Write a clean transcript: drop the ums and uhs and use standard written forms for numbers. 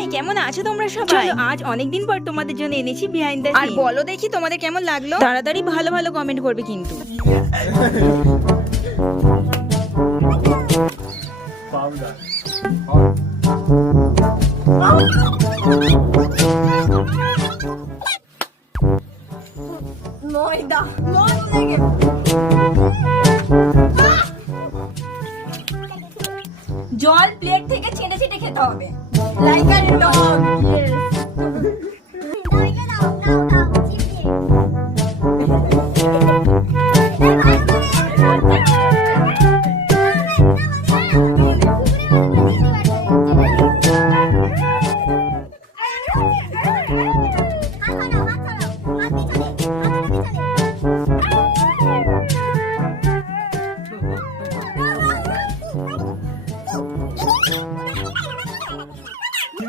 High, কেমন আছো তোমরা সবাই? চলো আজ অনেকদিন পর তোমাদের জন্য এনেছি বিহাইন্ড দ্য সিন। আর বলো দেখি তোমাদের কেমন লাগলো। তাড়াতাড়ি ভালো ভালো কমেন্ট করবে কিন্তু। ময়দা লেগে জল প্লেট থেকে ছেড়ে ছেড়ে খেতে হবে লাইক আ ডগ।